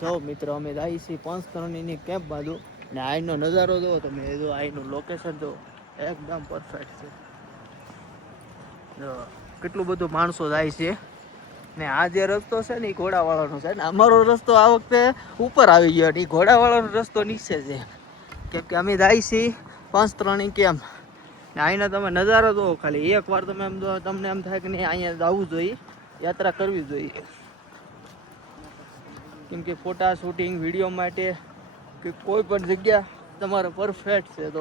જો મિત્રો અમે જઈએ છીએ પંચતરણીની કેમ્પ બાજુ ને અહીંનો નજારો જુઓ તમે, જો અહીંનું લોકેશન જો એકદમ પરફેક્ટ છે. જો કેટલું બધું માણસો જાય છે ને આ જે રસ્તો છે ને એ ઘોડાવાળાનો છે ને અમારો રસ્તો આ વખતે ઉપર આવી ગયો ને એ ઘોડાવાળાનો રસ્તો નીચે છે, કેમ કે અમે જાય છીએ પંચતરણી કેમ્પ ને અહીંનો તમે નજારો જુઓ. ખાલી એકવાર તમે એમ તમને એમ થાય કે નહીં અહીંયા જવું જોઈએ, યાત્રા કરવી જોઈએ, કેમ કે ફોટા શૂટિંગ વિડીયો માટે કે કોઈ પણ જગ્યા તમારે પરફેક્ટ છે. તો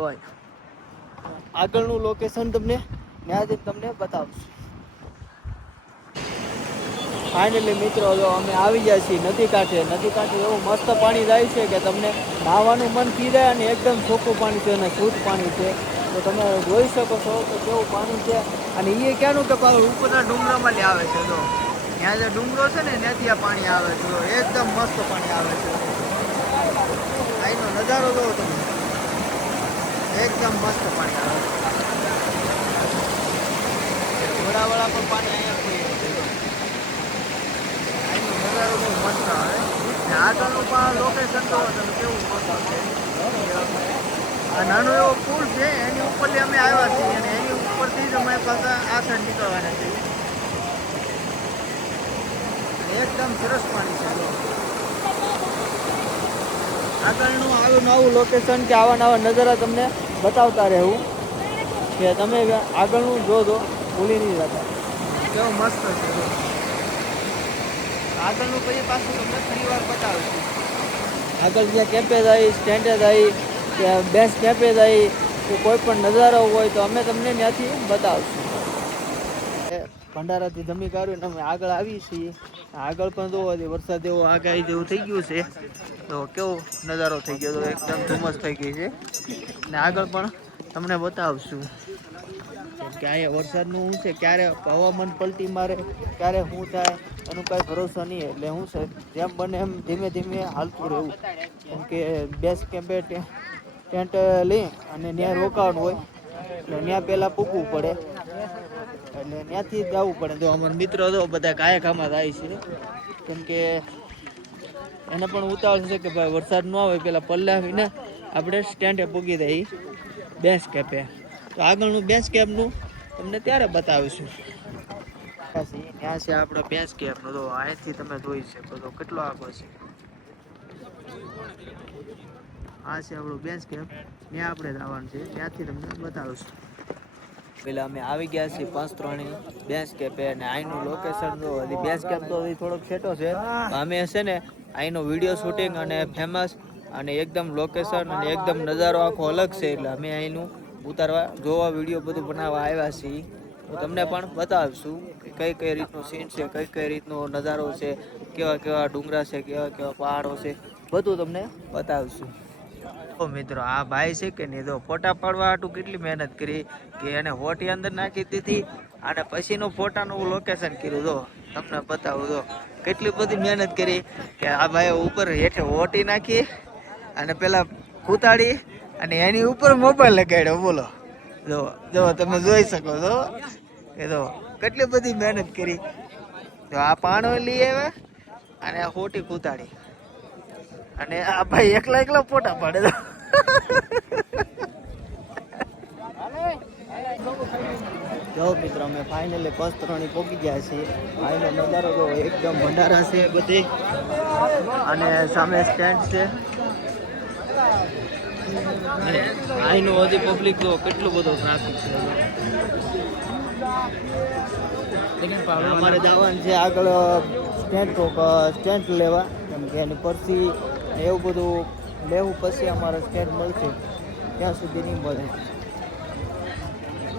આગળનું લોકેશન તમને ત્યાંથી તમને બતાવશું. ફાઇનલી મિત્રો જો અમે આવી ગયા છીએ નદી કાંઠે. નદી કાંઠે એવું મસ્ત પાણી જાય છે કે તમને નાહવાનું મન થઈ જાય અને એકદમ ચોખ્ખું પાણી છે અને શુદ્ધ પાણી છે. તો તમે જોઈ શકો છો કે કેવું પાણી છે. અને એ ક્યાંનું કે ઉપરના ડુંગરામાં આવે છે. જો ત્યાં જે ડુંગરો છે ને ત્યાંથી આ પાણી આવે છે. એકદમ મસ્ત પાણી આવે છે. અહીંનો નજારો જોવો તમે, એકદમ મસ્ત પાણી આવે છે. ઘોડાવાળા પણ પાણી અહીંયા અહીંનો નજારો બહુ મસ્ત આવે. આગળનું પણ લોકેશન જોવો તમે કેવું મસ્ત છે. આ નાનો એવો પુલ છે એની ઉપરથી અમે આવ્યા છીએ અને એની ઉપરથી જ અમે પાછા આ સાઈડ નીકળવાના છીએ. એકદમ સરસ પાણી છે. આગળનું આવું નવું લોકેશન કે આવા નવા નજારા તમને બતાવતા રહેવું કે તમે આગળનું જોજો, ભૂલી નહીં જતા. કેવું મસ્ત છે. આગળનું પછી પાછું તમને ફરી વાર બતાવીશું. આગળ જ્યાં કેમ્પે જાય, સ્ટેન્ડે જાય કે બેસ કેમ્પે જાય કે કોઈ પણ નજારો હોય તો અમે તમને ત્યાંથી બતાવશું. ભંડારાથી જમી કાઢીને અમે આગળ આવીએ છીએ. આગળ પણ જોવો વરસાદ જેવો આગાહી જેવું થઈ ગયું છે. તો કેવો નજારો થઈ ગયો, તો એકદમ ધુમ્મસ થઈ ગઈ છે ને આગળ પણ તમને બતાવશું કે અહીંયા વરસાદનું શું છે, ક્યારે હવામાન પલટી મારે, ક્યારે શું થાય એનું કાંઈ ભરોસો નહીં. એટલે શું છે જેમ બને એમ ધીમે ધીમે હાલતું રહેવું, કેમ કે બેસ કેમ્પે ટેન્ટ લઈ અને ત્યાં રોકાવાનું હોય એટલે ત્યાં પહેલાં પૂકવું પડે, એટલે ત્યાંથી જ જવું પડે. તો અમારા મિત્રો તો બધા કાયાખામાં જાય છે, કેમ કે એને પણ ઉતાવળ છે કે ભાઈ વરસાદ ન આવે પેલા પલ્લાવીને આપણે સ્ટેન્ડે પૂગી દઈએ બેસ કેમ્પે. તો આગળનું બેસ કેમ્પનું તમને ત્યારે બતાવીશું. ત્યાં છે આપણો બેસ કેમ્પનો. તો અહીંથી તમે જોઈ શકો તો કેટલો આગળ છે. આ છે આપણું બેસ કેમ્પ, ત્યાં આપણે જવાનું છે, ત્યાંથી તમને બતાવીશું. પેલા અમે આવી ગયા છીએ પંચતરણી બેસ કેમ્પે અને અહીંનું લોકેશન જો હજી બેસ કેમ્પ તો હજી થોડોક છેટો છે. અમે છે ને અહીંનો વિડીયો શૂટિંગ અને ફેમસ અને એકદમ લોકેશન અને એકદમ નજારો આખો અલગ છે, એટલે અમે અહીંનું ઉતારવા જોવા વિડીયો બધું બનાવવા આવ્યા છીએ. તો તમને પણ બતાવીશું કે કઈ કઈ રીતનું સીન છે, કઈ કઈ રીતનો નજારો છે, કેવા કેવા ડુંગરા છે, કેવા કેવા પહાડો છે, બધું તમને બતાવીશું. તો મિત્રો આ ભાઈ છે કે નહીં, તો ફોટા પાડવા હાટું કેટલી મહેનત કરી કે એને હોટી અંદર નાખી દીધી અને પછીનું ફોટાનું લોકેશન કર્યું. જો તમને બતાવું, જો કેટલી બધી મહેનત કરી કે આ ભાઈ ઉપર હેઠે હોટી નાખી અને પેલા કૂતાડી અને એની ઉપર મોબાઈલ લગાડ્યો. બોલો, જો જો તમે જોઈ શકો છો કે જો કેટલી બધી મહેનત કરી. જો આ પાણો લઈ આવ્યા અને આ હોટી કૂતાડી અને આ ભાઈ એકલા એકલા ફોટા પાડે. જો મિત્રો અમે ફાઇનલી પંચતરણી પહોંચી ગયા છીએ. અહીંનો નજારો જો એકદમ ભંડારા છે બધી અને સામે સ્ટેન્ડ છે. અહીંનું હજી પબ્લિક જો કેટલું બધું ટ્રાફિક છે. અમારે જવાનું છે આગળ સ્ટેન્ડ લેવા, કેમ કે એની પરથી એવું બધું લેવું પછી અમારે સ્ટેન્ડ મળશે, ત્યાં સુધી નહીં મળે.